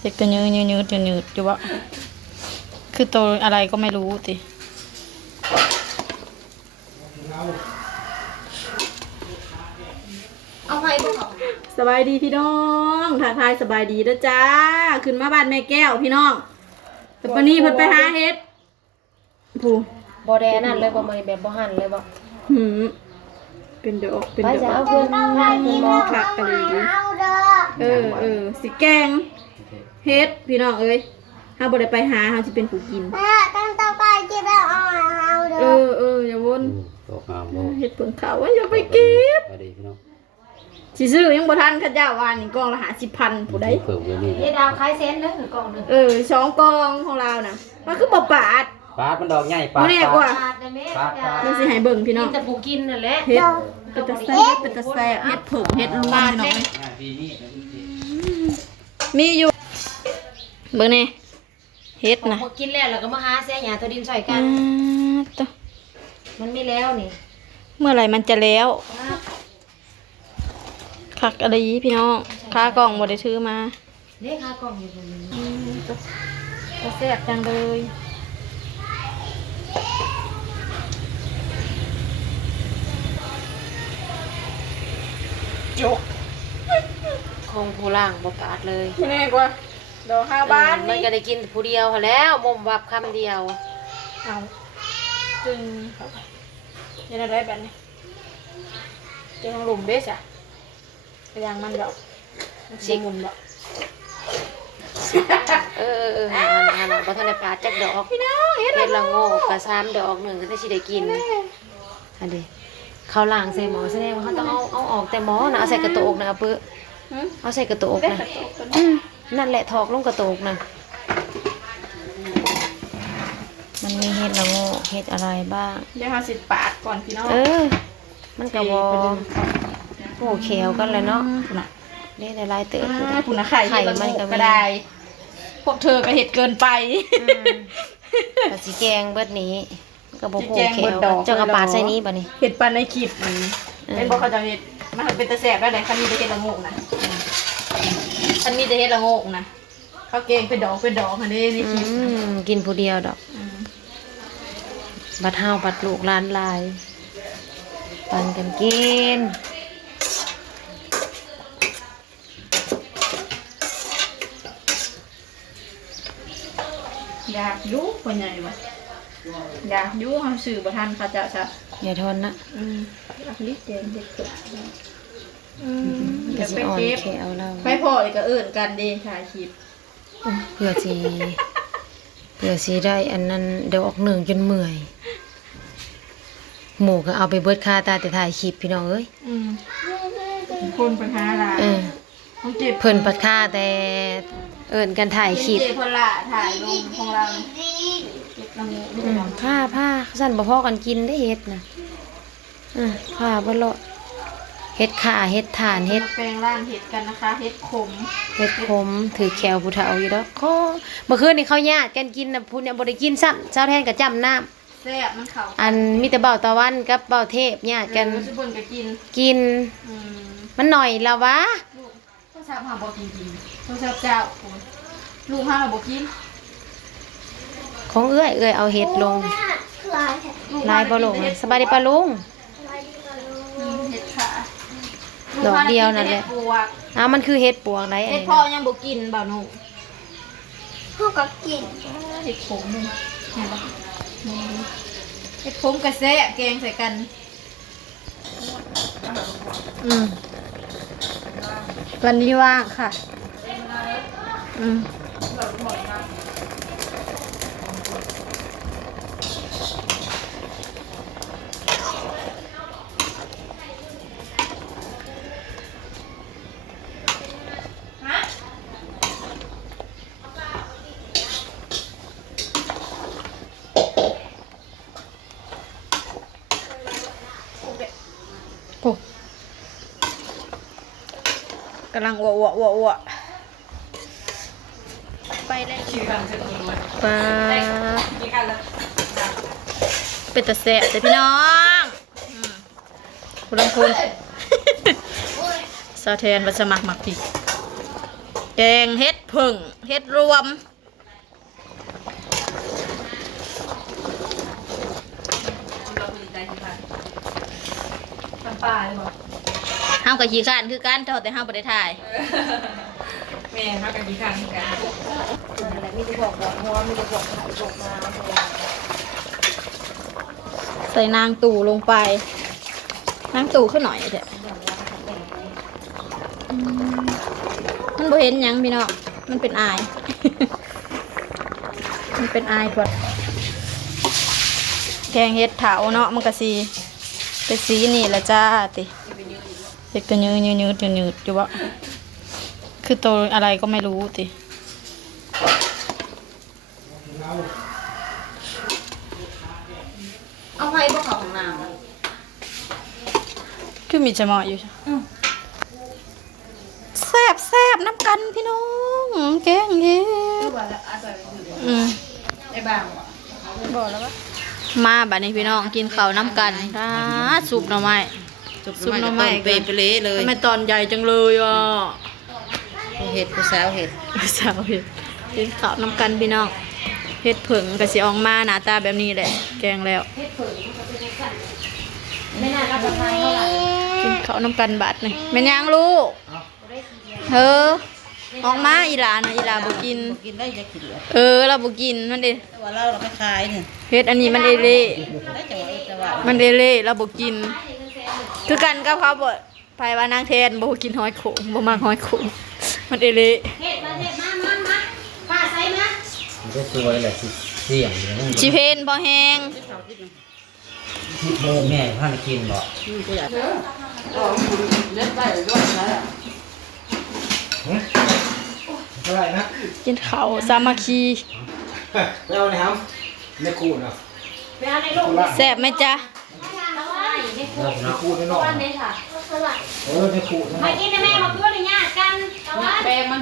เด็กก็ยืดอยู่วะคือตัวอะไรก็ไม่รู้ติเอาไปบ่เขา สบายดีพี่น้องทักทายสบายดีด้วยจ้าขึ้นมาบ้านแม่แก้วพี่น้องแต่ปนี้เพิ่นไปหาเฮ็ดผู้ บ่แดนั่นเลยบ่มาแบบบ่หั่นเลยบ่ หืมเป็นดอกเป็น ไป ด จะ อ เอา ก เพิ่นมากินบ่ คักอะไรดีสิแกงเฮ็ดพี่น้องเอ้ยถ้าบ่ได้ไปหาเฮาสิเป็นผู้กินตั้งเตาไก่กินแล้วเอาเด้ออย่าวน ตกงามบ่ เฮ็ดเพิ่นข้าวว่าอย่าไปเก็บ สวัสดีพี่น้อง สิซื้อยังบ่ทันเขาเจ้าว่านี่กล่องละ50,000ผู้ใด เพิ่มเดี๋ยวนี้ เฮ็ดดาวคล้ายเซนเด้อกล่องนึง 2กล่องของเราน่ะมันคือบ่ปาด ปาดมันดอกใหญ่ปาด บ่แน่กว่า ปาดได้แม่ มันสิให้เบิ่งพี่น้ กิ อน ง แต่ผู้กินนั่นแหละ เฮ็ดเป็นตะแซ่บเป็นตะแซ่บเฮ็ดผึ่งเฮ็ดรวมพี่น้องมีอยู่เบิ่งนี่เฮ็ดนะ พอกินแล้วก็มาหาเสียหญ้าตัวดินใส่กัน ตัว มันมีแล้วนี่ เมื่อไหร่มันจะแล้วคักอะไรพี่น้องค่ากล่องบ่ได้ซื้อมา เด้ค่ากล่องอยู่ตรงนี้ ตะแซ่บจังเลยจก คงผู้ล่างบ่ปาดเลย ที่แน่กว่าดอกข้าวบ้าน มัน นี่ ก็ได้กินผู้เดียวหั้นแล้วมุมวับคำเดียว เอาจึงเข้าไปยังได้แบบนี้จะทางหลุมเบสอ่ะไปยังมันดอกชิมุนดอก หันบ่ทันได้ปาดจักดอก พี่น้องเฮ็ด เฮ็ดละโงกก็3ดอกหนึงก็ได้สิได้กินอันนี้เขาล้างใส่หม้อแสดงว่าเขาต้องเอาออกแต่หม้อนะเอาใส่กระโตกนะเอาปื้อเอาใส่กระโตกนะนั่นแหละถอกลงกระโตกนะมันมีเฮ็ดละโงกเฮ็ดอะไรบ้าง เดี๋ยวเราสิปาดก่อนพี่น้อง มันก็บ่โอ้แขวกันเลยเนาะนี่ได้หลายเติบอยู่ คุณนะไข่ มันก็ ก็ มี ได้พวกเธอก็เห็ดเกินไป ก็สิแกงเบิดนี้ก็บ่โห สิแกง แข เบิ ว ดดอก จังเอาปาดใส่นี้บัดนี้ เห็ดปันในคลิปนี้เป็นบอกเขาจะเห็ดมันเป็นตะแสบได้ไหนคันมีแต่เห็ดละโงกนะคันมีแต่เห็ดละโงกนะเขาเกงเป็นดอกค่ะนี่ในคลิป กินผู้เดียวดอกบัดเฮาบัดลูกหลานหลายปันกันกิน อยากยุคนใหญ่วะอยากยุเขาสื่อประทันเขาจะจะ อย่าทนนะ อยากลิเจนเด็กตัวอ ก็ ยาก สิ ไป อ่อน เก็บ แขวเรา ไปพออีกก็เอื่นกันดีถ่ายคลิป เพื่อสิได้อันนั้นเดี๋ยวออกหนึ่งจนเมื่อยหมูก็เอาไปเบิดค่าตาแต่ถ่ายคลิปพี่น้องเอ้ย คนปัญหาอะไร ต้องเก็บ เพิ่นปัดค่าแต่เอิ้นกันถ่ายคลิป เจ็บพละถ่ายลงของเราเก็บละงูลูกน้อง ผ้าสั่นบ่พอกันกินได้เฮ็ดนะผ้าบ่เลาะเฮ็ดข่าเฮ็ดถ่านเฮ็ด แปลงร่างเห็ดกันนะคะเห็ดขม เฮ็ดขมถือแขวผู้เฒ่าอยู่ดอกขอเมื่อคืนนี่เขาญาติกันกินน่ะผู้เนี่ยบ่ได้กินซ้ำเช้าแทนก็จำน้ำ แซ่บมันเขา อันมีแต่เบาตะวันกับเบาเทพญาติกัน ชุบนก็กิน กินมันหน่อยแล้ววะ ลูกต้องชาบหาบอกกินต้องชาบเจ้าโอ้ยลูกห้าเราบอกกิน ของเอื้อยเอาเห็ดลง ลายบ่ลงสบายดีปะลุง เห็ดขา ดอกเดียวนั่นแหละ เห็ดปวก มันคือเห็ดปวกไหนอัน เห็ด นี้ พ่อยังบอกกินบ่าวหนู พวกก็กิน เห็ดขมเลยเห็นปะเห็ดขมกระแซะแกงใส่กันวันนี้ว่างค่ะโอ้กำลังอ้วไปเลยปลาเป็นตะแสะแต่พี่น้องคุณลำพูน สาวแทนวัสมัครหมักผิดแก แกงเฮ็ดผึ่งเฮ็ดรวมปลาเลยบ่เฮากับขี้ข้านคือกันเท่าแต่เฮาบ่ได้ถ่าย แม่ฮักกันดีค่ะเหมือนกัน อะไรมีจะบอกหัวมีจะบอกไข่บอกมา ใส่นางตู่ลงไปนางตู่ขึ้นหน่อยเถอะมันบ่เห็นหยังพี่น้องมันเป็นอาย มันเป็นอายพอดแกงเฮ็ดเถาเนาะมันก็สีเป็นสีนี่แหละจ้าติเฮ็ดก็ยืดอยู่วะคือตัวอะไรก็ไม่รู้ติ เอาไว้พวกเขาของน้ำ คือมีจะเหมาะอยู่ใช่แซบน้ำกันพี่น้องแกงเฮ็ดไอ้บ้างวะ บอกแล้วว่ามาบัดนี้พี่น้องกินข้าวน้ำกันสุปหน่อไม้ซุปหน่อไม้ เปไปเละเลย ทำไมตอนใหญ่จังเลยอ่ะ เห็ดผู้สาวเห็ด สาวเห็ดกินข้าวน้ำกันพี่น้องเฮ็ดผึ่งกระสีออกมาหน้าตาแบบนี้แหละแกงแล้ว ไม่น่ารับประทานเท่าไหร่ กินข้าวน้ำกันบัดนี่แม่นยังลูกเออออกมาอีหลานะอีหลาบ่กิน กินได้จะกินเหลือ เราบ่กินมันเด้ แต่ว่าเราไม่ขายเนี่ย เฮ็ดอันนี้มันเอเล่ ได้แต่ว่า มันเอเล่เราบ่กิน คือกันกับเขาบ่ไปว่านางแทนบ่กินหอยโขงบ่มักหอยโขงมันเอเล่ เห็ดมาป้าใส่มา มันก็สวยแหละสิเสี่ยงอยู่นั่น ชิเพนพอแห้ง โมแม่ท่านกินบ่ เล่นได้ด้วยนะ เท่าไหร่นะ กินข้าวสามัคคี ไปเอาในห้องในคูนเนาะ ไปเอาในลูก แซ่บไหมจ๊ะ ในคูนในนอก นี่ค่ะ ในคูน มากินนะแม่มาเพื่อนในญาติกัน แป้งมัน